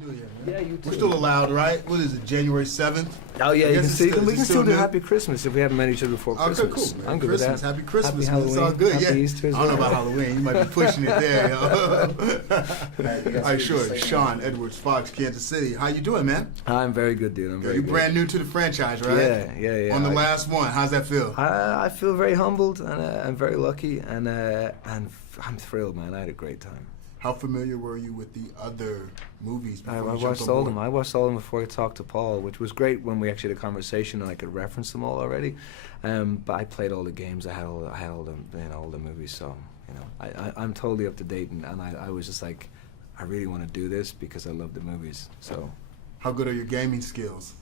New Year, man. Yeah, you too. We're still allowed, right? What is it, January 7th? Oh yeah, you can see. We can still do new? Happy Christmas if we haven't met each other before Christmas. Okay, cool, man. I'm good Christmas, with that. Happy Christmas, Happy man. It's Halloween. all good, Happy yeah. Easter as I don't know well. about Halloween. You might be pushing it there, yo. All right, sure. Sean Edwards Fox, Kansas City. How you doing, man? I'm very good, dude. I'm very You're good. brand new to the franchise, right? Yeah. On the last one, how's that feel? I feel very humbled and I'm very lucky and I'm thrilled, man. I had a great time. How familiar were you with the other movies before I you jumped watched on all board? of them. I watched all of them before I talked to Paul, which was great when we actually had a conversation and I could reference them all already. But I played all the games. I had all the movies. So I'm totally up to date, and I was just like, I really want to do this because I love the movies. So. How good are your gaming skills?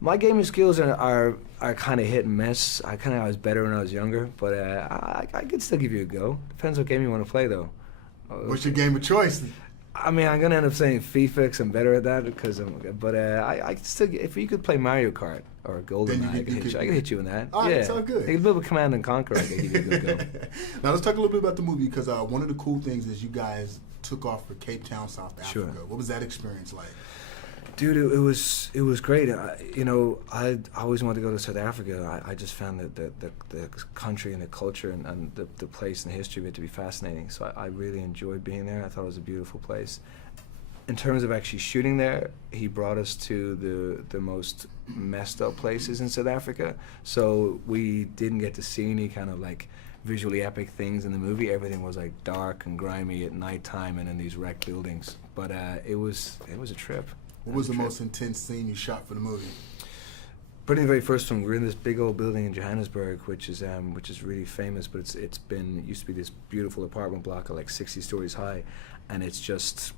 My gaming skills are kind of hit and miss. I was better when I was younger, but I could still give you a go. Depends what game you want to play, though. What's your game of choice? I mean, I'm gonna end up saying FIFA 'cause I'm better at that. But I still, if you could play Mario Kart or GoldenEye, I could hit you in that. All right, yeah, sounds good. A little bit of Command and Conquer, I could give you a good go. Now let's talk a little bit about the movie because one of the cool things is you guys took off for Cape Town, South Africa. Sure. What was that experience like? Dude, it was great. I always wanted to go to South Africa. I just found the country and the culture and the place and the history of it to be fascinating. So I really enjoyed being there. I thought it was a beautiful place. In terms of actually shooting there, he brought us to the most messed up places in South Africa. So we didn't get to see any kind of like visually epic things in the movie. Everything was like dark and grimy at nighttime and in these wrecked buildings. But it was a trip. What was the most intense scene you shot for the movie? Pretty the very first one. We're in this big old building in Johannesburg, which is really famous, but it used to be this beautiful apartment block of like 60 stories high, and it's just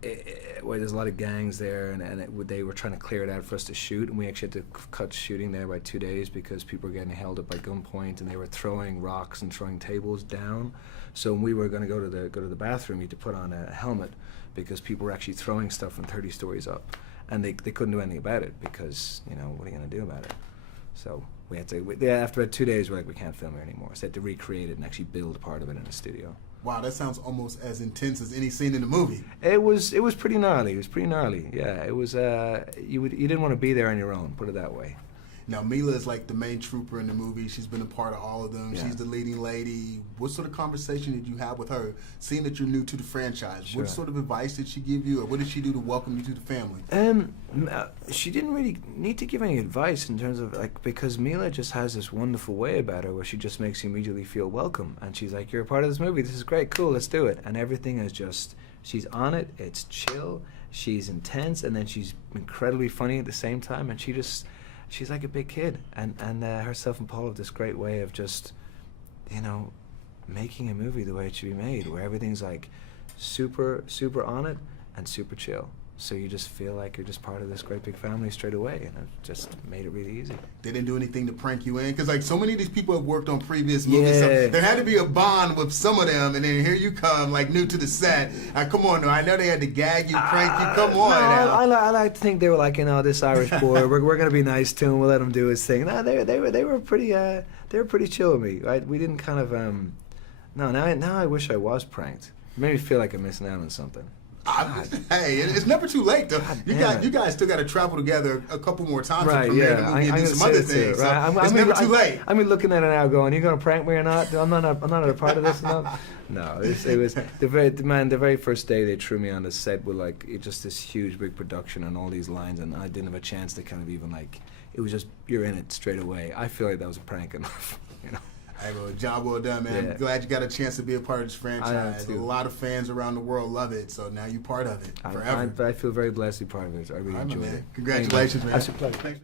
there's a lot of gangs there, and they were trying to clear it out for us to shoot, and we actually had to cut shooting there by 2 days because people were getting held up by gunpoint, and they were throwing rocks and throwing tables down. So when we were going to go to the bathroom, you had to put on a helmet because people were actually throwing stuff from 30 stories up, and they couldn't do anything about it because what are you going to do about it? So we had to. After about 2 days, we're like, we can't film here anymore. So they had to recreate it and actually build part of it in the studio. Wow, that sounds almost as intense as any scene in the movie. It was pretty gnarly. It was pretty gnarly. Yeah, it was. You didn't want to be there on your own. Put it that way. Now, Mila is like the main trooper in the movie. She's been a part of all of them. Yeah. She's the leading lady. What sort of conversation did you have with her, seeing that you're new to the franchise? Sure. What sort of advice did she give you, or what did she do to welcome you to the family? She didn't really need to give any advice in terms of because Mila just has this wonderful way about her where she just makes you immediately feel welcome, and she's like, you're a part of this movie. This is great. Cool. Let's do it. And everything is just, she's on it. It's chill. She's intense, and then she's incredibly funny at the same time, and she's like a big kid, and herself and Paul have this great way of just, making a movie the way it should be made, where everything's like super, super on it and super chill. So you just feel like you're just part of this great big family straight away, and it just made it really easy. They didn't do anything to prank you in? Because like so many of these people have worked on previous movies, so Yeah. there had to be a bond with some of them, and then here you come, like new to the set. Come on, now, I know they had to gag you, prank you, come on now. I like to think they were like, this Irish boy, we're gonna be nice to him, we'll let him do his thing. No, they were pretty chill with me, right? We didn't kind of, now I wish I was pranked. It made me feel like I'm missing out on something. Hey, it's never too late though. You guys still got to travel together a couple more times. Right? From Yeah, the movie and do some other things. Too, right? So it's never too late. I mean, looking at it now, going, "You gonna prank me or not? I'm not a part of this." No, it was the very first day they threw me on the set with just this huge big production and all these lines, and I didn't have a chance to kind of even it was just you're in it straight away. I feel like that was a prank enough, Hey, well, job well done, man. Yeah. I'm glad you got a chance to be a part of this franchise. A too. lot of fans around the world love it, so now you're part of it forever. I feel very blessed to be part of it. I really enjoyed it. Congratulations, man. That's a pleasure. Thanks.